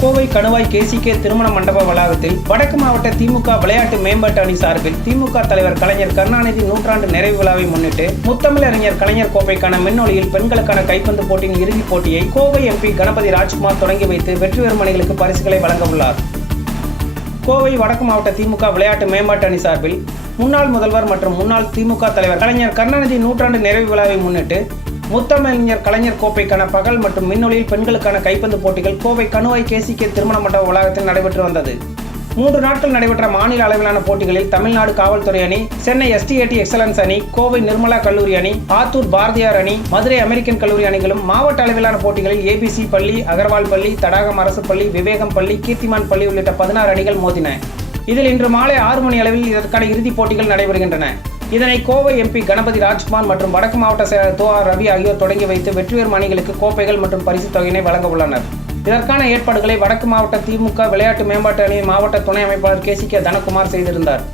கோவை கணுவாய் கேசிகே திருமண மண்டப வளாகத்தில் வடக்கு மாவட்ட திமுக விளையாட்டு மேம்பாட்டு அணி சார்பில் திமுக தலைவர் கலைஞர் கருணாநிதி நூற்றாண்டு நிறைவு விழாவை முன்னிட்டு முத்தமிழறிஞர் கலைஞர் கோப்பைக்கான மின்னொலியில் பெண்களுக்கான கைப்பந்து போட்டியின் இறுதிப் போட்டியை கோவை எம்பி கணபதி ராஜ்குமார் தொடங்கி வைத்து வெற்றி பெறும் அணிகளுக்கு பரிசுகளை வழங்க உள்ளார். கோவை வடக்கு மாவட்ட திமுக விளையாட்டு மேம்பாட்டு அணி சார்பில் முன்னாள் முதல்வர் மற்றும் முன்னாள் திமுக தலைவர் கலைஞர் கருணாநிதி நூற்றாண்டு நிறைவு விழாவை முன்னிட்டு முத்தமிழர் கலைஞர் கோப்பைக்கான பகல் மற்றும் மின்னொலியில் பெண்களுக்கான கைப்பந்து போட்டிகள் கோவை கணுவாய் கேசிகே திருமண மண்டப வளாகத்தில் நடைபெற்று வந்தது. மூன்று நாட்கள் நடைபெற்ற மாநில அளவிலான போட்டிகளில் தமிழ்நாடு காவல்துறை அணி சென்னை எஸ்டிஏடி எக்ஸலன்ஸ் அணி கோவை நிர்மலா கல்லூரி அணி ஆத்தூர் பாரதியார் அணி மதுரை அமெரிக்கன் கல்லூரி அணிகளும் மாவட்ட அளவிலான போட்டிகளில் ஏபிசி பள்ளி அகர்வால் பள்ளி தடாகம் அரசு பள்ளி விவேகம் பள்ளி கீர்த்திமான் பள்ளி உள்ளிட்ட பதினாறு அணிகள் மோதின. இதில் இன்று மாலை ஆறு மணி அளவில் இதற்கான இறுதிப் போட்டிகள் நடைபெறுகின்றன. இதனை கோவை எம்பி கணபதி ராஜ்குமார் மற்றும் வடக்கு மாவட்ட செயலர் தோ ஆர் ரவி ஆகியோர் தொடங்கி வைத்து வெற்றி மாணிகளுக்கு அணிகளுக்கு கோப்பைகள் மற்றும் பரிசுத் தொகையினை வழங்க உள்ளனர். இதற்கான ஏற்பாடுகளை வடக்கு மாவட்ட திமுக விளையாட்டு மேம்பாட்டு அணியின் மாவட்ட துணை அமைப்பாளர் கே சி கே தனகுமார் செய்திருந்தார்.